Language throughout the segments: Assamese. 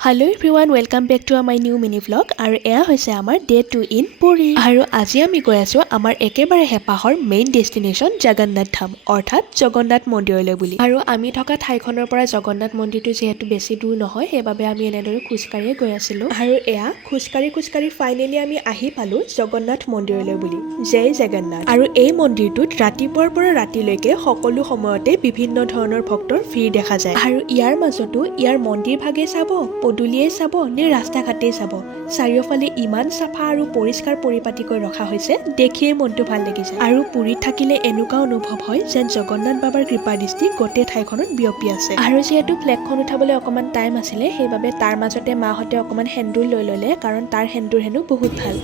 Hello everyone, welcome back to my new mini vlog আৰু এয়া হৈছে আমাৰ ডে 2 ইন পুৰী আৰু আজি আমি গৈ আছো আমাৰ একেবাৰে হেপাহৰ মেইন ডেষ্টিনেশ্যন জগন্নাথ ধাম অৰ্থাৎ জগন্নাথ মন্দিৰলৈ বুলি আৰু আমি থকা ঠাইখনৰ পৰা জগন্নাথ মন্দিৰটো যেহেতু বেছি দূৰ নহয় সেইবাবে আমি এনেদৰে খোজকাঢ়িয়ে গৈ আছিলো আৰু এয়া খোজকাঢ়ি ফাইনেলি আমি আহি পালো জগন্নাথ মন্দিৰলৈ বুলি জয় জগন্নাথ আৰু এই মন্দিৰটোত ৰাতিপুৱাৰ পৰা ৰাতিলৈকে সকলো সময়তে বিভিন্ন ধৰণৰ ভক্তৰ ভিৰ দেখা যায় আৰু ইয়াৰ মাজতো ইয়াৰ মন্দিৰ ভাগে চাব পদুলিয়ে চাব নে ৰাস্তা ঘাটেই চাব চাৰিওফালে ইমান চাফা আৰু পৰিষ্কাৰ পৰিপাটিকৈ ৰখা হৈছে দেখিয়ে মনটো ভাল লাগি যায় আৰু পুৰীত থাকিলে এনেকুৱা অনুভৱ হয় যেন জগন্নাথ বাবাৰ কৃপা দৃষ্টি গোটেই ঠাইখনত বিয়পি আছে আৰু যিহেতু ফ্লেগখন উঠাবলৈ অকণমান টাইম আছিলে সেইবাবে তাৰ মাজতে মাহঁতে অকণমান সেন্দুৰ লৈ ল'লে কাৰণ তাৰ সেন্দুৰ হেনো বহুত ভাল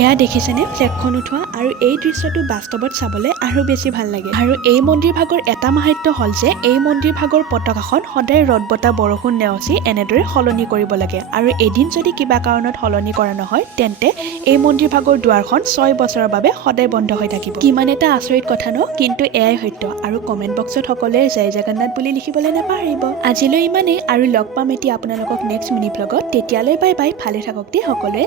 এয়া দেখিছেনে ফ্লেগখন উঠোৱা আৰু এই দৃশ্যটো বাস্তৱত চাবলৈ আৰু বেছি ভাল লাগে আৰু এই মন্দিৰ ভাগৰ এটা মাহাত্য হ'ল যে এই মন্দিৰ ভাগৰ পতাকাখন সদায় ৰ'দ বতাহ বৰষুণ নেওচি এনেদৰে সলনি কৰিব লাগে আৰু এদিন যদি কিবা কাৰণত সলনি কৰা নহয় তেন্তে এই মন্দিৰ ভাগৰ দুৱাৰখন 6 বছৰৰ বাবে সদায় বন্ধ হৈ থাকিব কিমান এটা আচৰিত কথা ন কিন্তু এয়াই সত্য আৰু কমেণ্ট বক্সত সকলোৱে জয় জগন্নাথ বুলি লিখিবলৈ নাপাহৰিব আজিলৈ ইমানেই আৰু লগ পাম এতিয়া আপোনালোকক নেক্সট মিনি ভ্লগত তেতিয়ালৈ বাই বাই ভালে থাকক দেই সকলোৱে